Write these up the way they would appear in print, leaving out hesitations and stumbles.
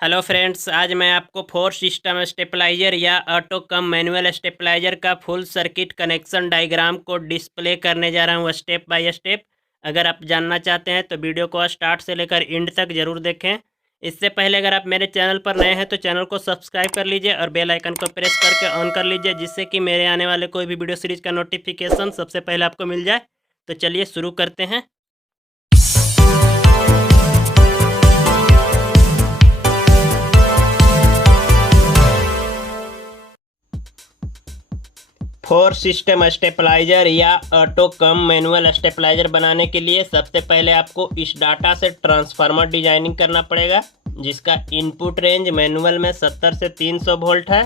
Hello friends, आज मैं आपको फोर सिस्टम स्टेपलाइजर या ऑटो कम मैनुअल स्टेपलाइजर का फुल सर्किट कनेक्शन डायग्राम को डिस्प्ले करने जा रहा हूँ स्टेप बाय स्टेप। अगर आप जानना चाहते हैं तो वीडियो को स्टार्ट से लेकर एंड तक ज़रूर देखें। इससे पहले अगर आप मेरे चैनल पर नए हैं तो चैनल को सब्सक्राइब कर लीजिए और बेल आइकन को प्रेस करके ऑन कर लीजिए, जिससे कि मेरे आने वाले कोई भी वीडियो सीरीज़ का नोटिफिकेशन सबसे पहले आपको मिल जाए। तो चलिए शुरू करते हैं। फोर सिस्टम स्टेपलाइजर या ऑटो कम मैनुअल स्टेपलाइजर बनाने के लिए सबसे पहले आपको इस डाटा से ट्रांसफार्मर डिजाइनिंग करना पड़ेगा, जिसका इनपुट रेंज मैनुअल में 70 से 300 वोल्ट है,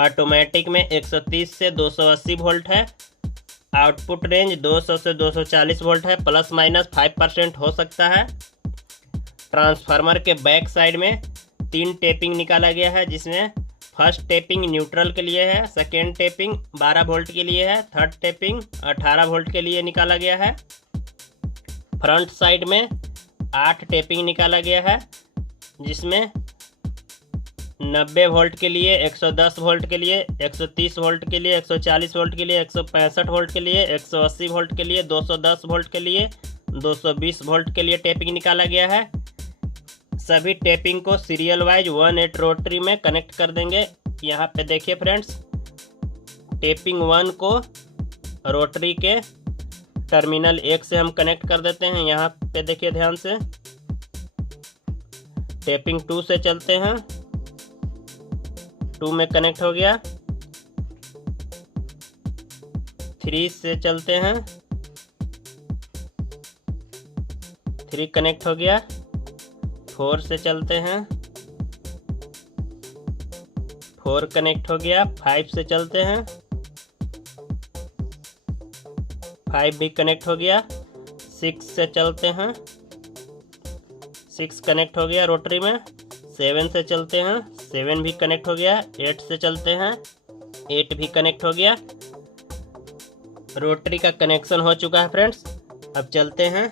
ऑटोमेटिक में 130 से 280 वोल्ट है, आउटपुट रेंज 200 से 240 वोल्ट है, प्लस माइनस 5% हो सकता है। ट्रांसफार्मर के बैक साइड में 3 टेपिंग निकाला गया है, जिसमें फर्स्ट टेपिंग न्यूट्रल के लिए है, सेकेंड टेपिंग 12 वोल्ट के लिए है, थर्ड टेपिंग 18 वोल्ट के लिए निकाला गया है। फ्रंट साइड में 8 टेपिंग निकाला गया है, जिसमें 90 वोल्ट के लिए, 110 वोल्ट के लिए, 130 वोल्ट के लिए, 140 वोल्ट के लिए, 165 वोल्ट के लिए, 180 वोल्ट के लिए, 210 वोल्ट के लिए, 220 वोल्ट के लिए टेपिंग निकाला गया है। सभी टेपिंग को सीरियल वाइज 1/8 रोटरी में कनेक्ट कर देंगे। यहाँ पे देखिए फ्रेंड्स, टेपिंग 1 को रोटरी के टर्मिनल 1 से हम कनेक्ट कर देते हैं। यहाँ पे देखिए ध्यान से। टेपिंग 2 से चलते हैं, 2 में कनेक्ट हो गया। 3 से चलते हैं, 3 कनेक्ट हो गया। 4 से चलते हैं, 4 कनेक्ट हो गया। 5 से चलते हैं, 5 भी कनेक्ट हो गया। 6 से चलते हैं, 6 कनेक्ट हो गया रोटरी में। 7 से चलते हैं, 7 भी कनेक्ट हो गया। 8 से चलते हैं, 8 भी कनेक्ट हो गया। रोटरी का कनेक्शन हो चुका है फ्रेंड्स। अब चलते हैं,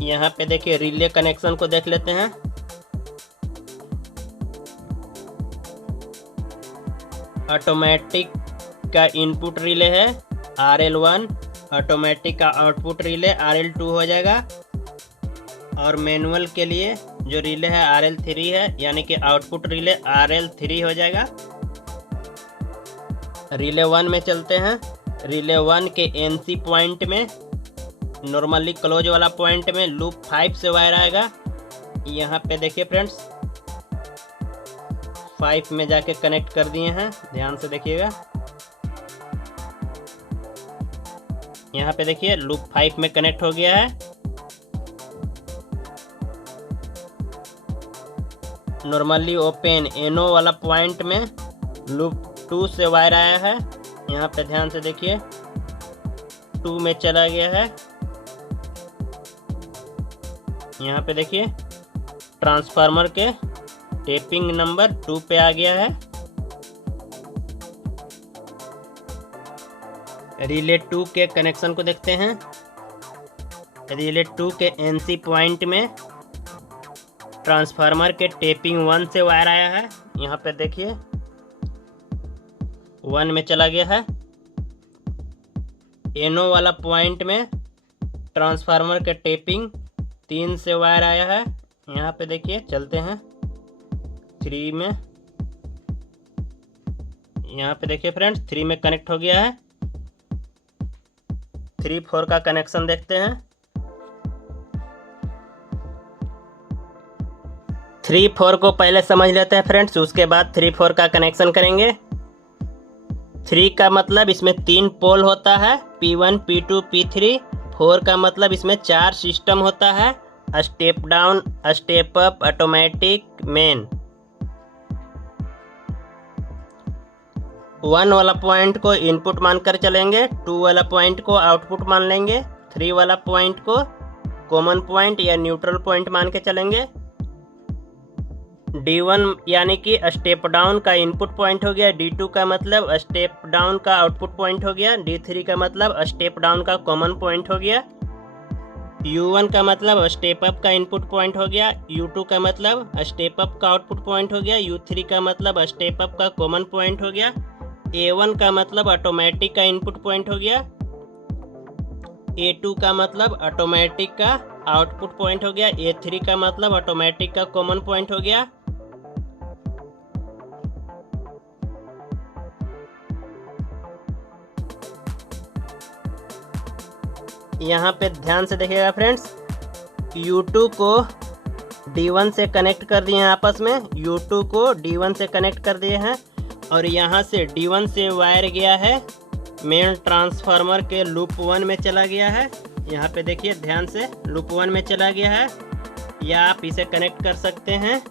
यहाँ पे देखिए रिले कनेक्शन को देख लेते हैं। ऑटोमेटिक का इनपुट रिले है RL1, ऑटोमेटिक का आउटपुट रिले RL2 हो जाएगा, और मैनुअल के लिए जो रिले है RL3 है, यानी कि आउटपुट रिले RL3 हो जाएगा। रिले 1 में चलते हैं। रिले 1 के NC पॉइंट में, नॉर्मली क्लोज वाला पॉइंट में लूप 5 से वायर आएगा। यहाँ पे देखिए फ्रेंड्स, 5 में जाके कनेक्ट कर दिए हैं, ध्यान से देखिएगा। यहाँ पे देखिए लूप 5 में कनेक्ट हो गया है। नॉर्मली ओपन NO वाला पॉइंट में लूप 2 से वायर आया है। यहाँ पे ध्यान से देखिए, 2 में चला गया है। यहाँ पे देखिए ट्रांसफार्मर के टेपिंग नंबर 2 पे आ गया है। रिले 2 के कनेक्शन को देखते हैं। रिले 2 के NC पॉइंट में ट्रांसफार्मर के टेपिंग 1 से वायर आया है। यहाँ पे देखिए 1 में चला गया है। NO वाला पॉइंट में ट्रांसफार्मर के टेपिंग 3 से वायर आया है। यहाँ पे देखिए चलते हैं 3 में। यहाँ पे देखिए फ्रेंड्स, 3 में कनेक्ट हो गया है। 3-4 का कनेक्शन देखते हैं। 3-4 को पहले समझ लेते हैं फ्रेंड्स, उसके बाद 3-4 का कनेक्शन करेंगे। 3 का मतलब इसमें 3 पोल होता है, P1, P2, P3। 4 का मतलब इसमें 4 सिस्टम होता है, step down, step up, automatic, main. 1 वाला पॉइंट को इनपुट मानकर चलेंगे, 2 वाला पॉइंट को आउटपुट मान लेंगे, 3 वाला पॉइंट को कॉमन पॉइंट या न्यूट्रल पॉइंट मान के चलेंगे। D1 यानी कि स्टेप डाउन का इनपुट पॉइंट हो गया, D2 का मतलब स्टेप डाउन का आउटपुट पॉइंट हो गया, D3 का मतलब स्टेप डाउन का कॉमन पॉइंट हो गया, U1 का मतलब स्टेप अप का इनपुट पॉइंट हो गया, U2 का मतलब स्टेप अप का आउटपुट पॉइंट हो गया, U3 का मतलब स्टेप अप का कॉमन पॉइंट हो गया, A1 का मतलब ऑटोमेटिक का इनपुट पॉइंट हो गया, A2 का मतलब ऑटोमेटिक का आउटपुट पॉइंट हो गया, A3 का मतलब ऑटोमेटिक का कॉमन पॉइंट हो गया। यहाँ पे ध्यान से देखिएगा फ्रेंड्स, U2 को D1 से कनेक्ट कर दिए हैं आपस में, U2 को D1 से कनेक्ट कर दिए हैं और यहाँ से D1 से वायर गया है मेन ट्रांसफार्मर के लूप 1 में चला गया है। यहाँ पे देखिए ध्यान से, लूप 1 में चला गया है, या आप इसे कनेक्ट कर सकते हैं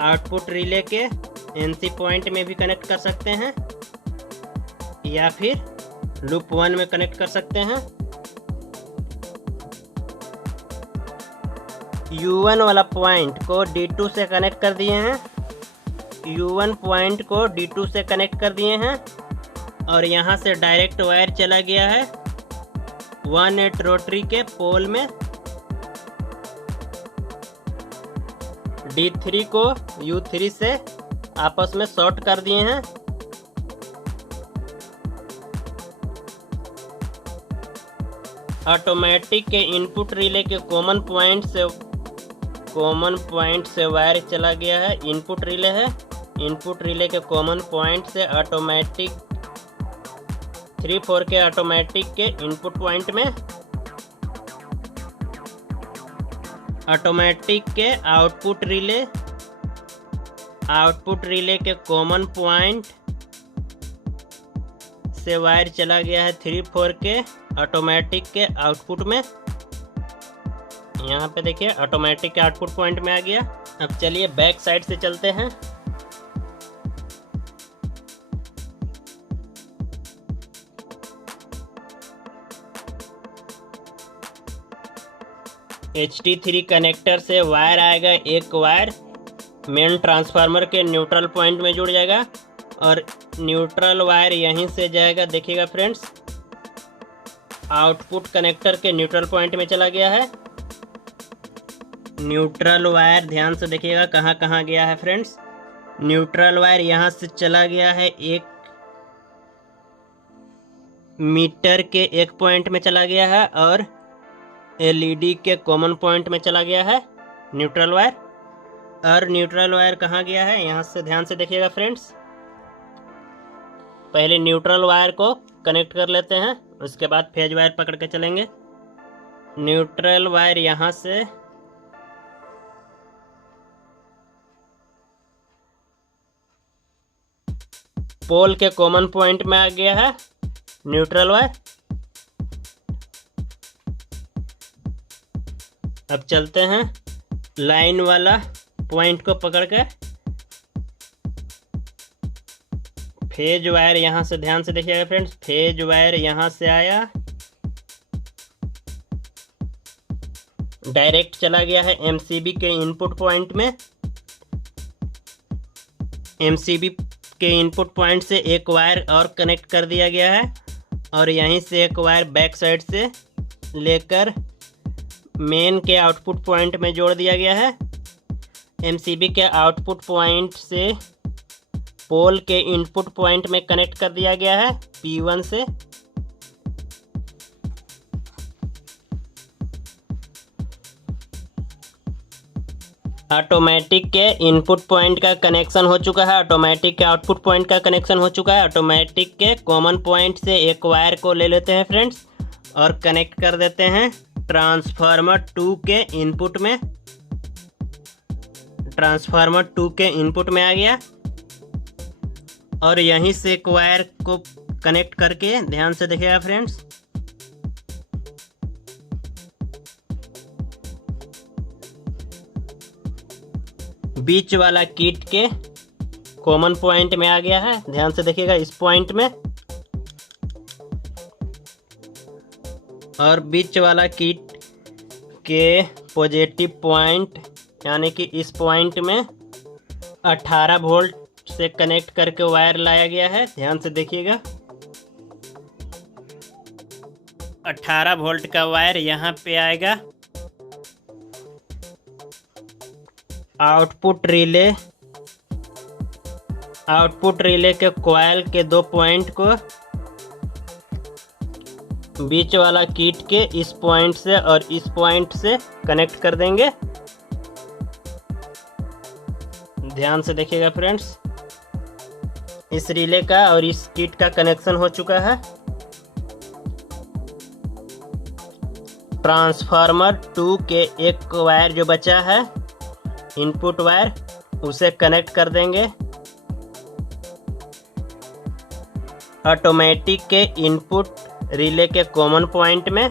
आउटपुट रिले के NC पॉइंट में भी कनेक्ट कर सकते हैं, या फिर लूप 1 में कनेक्ट कर सकते हैं। U1 वाला पॉइंट को D2 से कनेक्ट कर दिए हैं, U1 पॉइंट को D2 से कनेक्ट कर दिए हैं और यहाँ से डायरेक्ट वायर चला गया है 1/8 रोटरी के पोल में। D3 को U3 से आपस में शॉर्ट कर दिए हैं। ऑटोमेटिक के इनपुट रिले के कॉमन पॉइंट से वायर चला गया है, इनपुट रिले है, इनपुट रिले के कॉमन पॉइंट से ऑटोमेटिक 3/4 के ऑटोमेटिक के इनपुट पॉइंट में, ऑटोमेटिक के आउटपुट रिले के कॉमन पॉइंट से वायर चला गया है 3/4 के ऑटोमेटिक के आउटपुट में। यहाँ पे देखिए ऑटोमेटिक के आउटपुट पॉइंट में आ गया। अब चलिए बैक साइड से चलते हैं। HT3 कनेक्टर से वायर आएगा, एक वायर मेन ट्रांसफार्मर के न्यूट्रल पॉइंट में जुड़ जाएगा और न्यूट्रल वायर यहीं से जाएगा। देखिएगा फ्रेंड्स, आउटपुट कनेक्टर के न्यूट्रल पॉइंट में चला गया है। न्यूट्रल वायर ध्यान से देखिएगा कहाँ कहाँ गया है फ्रेंड्स। न्यूट्रल वायर यहाँ से चला गया है 1 मीटर के एक पॉइंट में चला गया है और LED के कॉमन पॉइंट में चला गया है न्यूट्रल वायर। और न्यूट्रल वायर कहाँ गया है, यहाँ से ध्यान से देखिएगा फ्रेंड्स। पहले न्यूट्रल वायर को कनेक्ट कर लेते हैं, उसके बाद फेज वायर पकड़ के चलेंगे। न्यूट्रल वायर यहाँ से पोल के कॉमन पॉइंट में आ गया है न्यूट्रल वायर। अब चलते हैं लाइन वाला पॉइंट को पकड़कर। फेज वायर यहाँ से ध्यान से देखिएगा फ्रेंड्स, फेज वायर यहाँ से आया, डायरेक्ट चला गया है MCB के इनपुट पॉइंट में। MCB के इनपुट पॉइंट से एक वायर और कनेक्ट कर दिया गया है और यहीं से एक वायर बैक साइड से लेकर मेन के आउटपुट पॉइंट में जोड़ दिया गया है। MCB के आउटपुट पॉइंट से पोल के इनपुट पॉइंट में कनेक्ट कर दिया गया है P1 से। ऑटोमेटिक के इनपुट पॉइंट का कनेक्शन हो चुका है, ऑटोमेटिक के आउटपुट पॉइंट का कनेक्शन हो चुका है। ऑटोमेटिक के कॉमन पॉइंट से एक वायर को ले लेते हैं फ्रेंड्स और कनेक्ट कर देते हैं ट्रांसफार्मर 2 के इनपुट में। ट्रांसफार्मर 2 के इनपुट में आ गया और यहीं से एक वायर को कनेक्ट करके ध्यान से देखिएगा फ्रेंड्स, बीच वाला किट के कॉमन पॉइंट में आ गया है। ध्यान से देखिएगा इस पॉइंट में, और बीच वाला किट के पॉजिटिव पॉइंट यानी कि इस पॉइंट में 18 वोल्ट से कनेक्ट करके वायर लाया गया है। ध्यान से देखिएगा, 18 वोल्ट का वायर यहाँ पे आएगा। आउटपुट रिले के कॉइल के 2 पॉइंट को बीच वाला किट के इस पॉइंट से और इस पॉइंट से कनेक्ट कर देंगे। ध्यान से देखिएगा फ्रेंड्स, इस रिले का और इस किट का कनेक्शन हो चुका है। ट्रांसफार्मर 2 के एक वायर जो बचा है, इनपुट वायर, उसे कनेक्ट कर देंगे ऑटोमेटिक के इनपुट रिले के कॉमन पॉइंट में।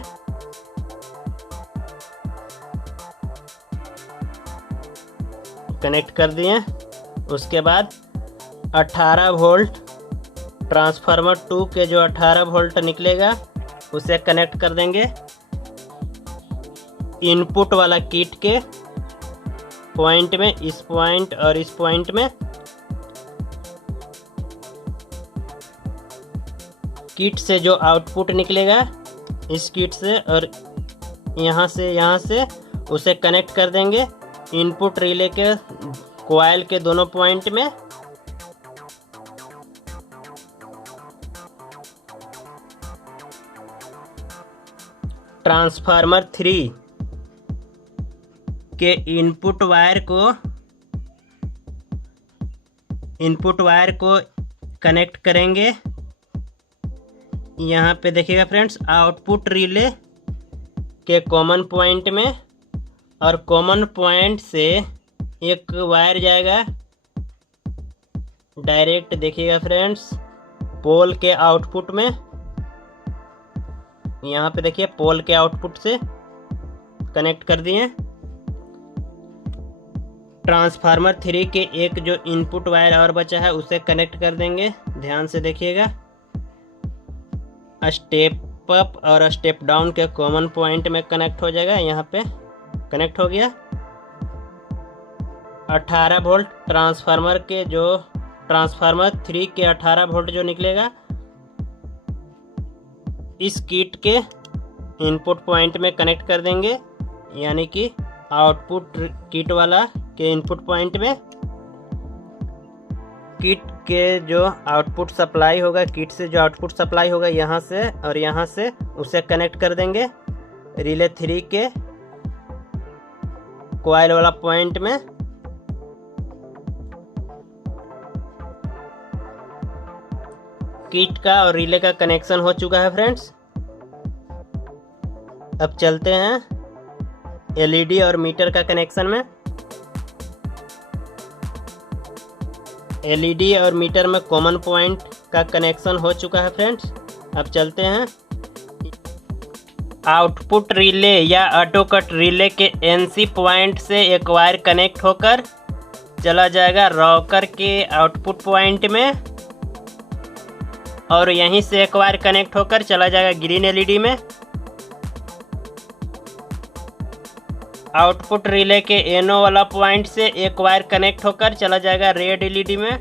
कनेक्ट कर दिए। उसके बाद 18 वोल्ट ट्रांसफार्मर 2 के जो 18 वोल्ट निकलेगा उसे कनेक्ट कर देंगे इनपुट वाला किट के पॉइंट में, इस पॉइंट और इस पॉइंट में। किट से जो आउटपुट निकलेगा इस किट से और यहाँ से उसे कनेक्ट कर देंगे इनपुट रिले के कॉइल के दोनों पॉइंट में। ट्रांसफार्मर 3 के इनपुट वायर को कनेक्ट करेंगे। यहाँ पे देखिएगा फ्रेंड्स, आउटपुट रिले के कॉमन पॉइंट में, और कॉमन पॉइंट से एक वायर जाएगा डायरेक्ट, देखिएगा फ्रेंड्स, पोल के आउटपुट में। यहाँ पे देखिए पोल के आउटपुट से कनेक्ट कर दिए। ट्रांसफार्मर 3 के एक जो इनपुट वायर और बचा है उसे कनेक्ट कर देंगे। ध्यान से देखिएगा, स्टेप अप और स्टेप डाउन के कॉमन पॉइंट में कनेक्ट हो जाएगा। यहाँ पे कनेक्ट हो गया। 18 वोल्ट ट्रांसफार्मर 3 के 18 वोल्ट जो निकलेगा इस किट के इनपुट पॉइंट में कनेक्ट कर देंगे, यानी कि आउटपुट किट वाला के इनपुट पॉइंट में। किट के जो आउटपुट सप्लाई होगा, किट से जो आउटपुट सप्लाई होगा यहाँ से और यहाँ से, उसे कनेक्ट कर देंगे रिले 3 के कॉइल वाला पॉइंट में। किट का और रिले का कनेक्शन हो चुका है फ्रेंड्स। अब चलते हैं एलईडी और मीटर का कनेक्शन में। एलईडी और मीटर में कॉमन पॉइंट का कनेक्शन हो चुका है फ्रेंड्स। अब चलते हैं आउटपुट रिले या ऑटो कट रिले के एनसी पॉइंट से एक वायर कनेक्ट होकर चला जाएगा रॉकर के आउटपुट पॉइंट में, और यहीं से एक वायर कनेक्ट होकर चला जाएगा ग्रीन एलईडी में। आउटपुट रिले के एनो वाला पॉइंट से एक वायर कनेक्ट होकर चला जाएगा रेड एलईडी में।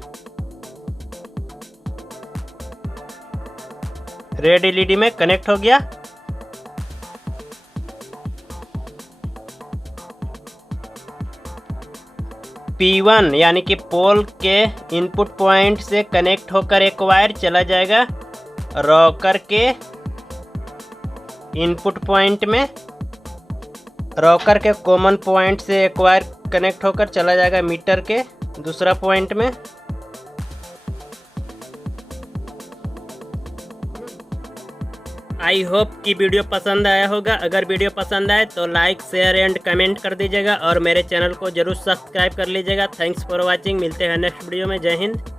रेड एलईडी में कनेक्ट हो गया। P1 यानी कि पोल के इनपुट पॉइंट से कनेक्ट होकर एक वायर चला जाएगा रॉकर के इनपुट पॉइंट में। रॉकर के कॉमन पॉइंट से एक वायर कनेक्ट होकर चला जाएगा मीटर के दूसरा पॉइंट में। आई होप कि वीडियो पसंद आया होगा। अगर वीडियो पसंद आए तो लाइक, शेयर एंड कमेंट कर दीजिएगा और मेरे चैनल को जरूर सब्सक्राइब कर लीजिएगा। Thanks for watching. मिलते हैं नेक्स्ट वीडियो में। जय हिंद।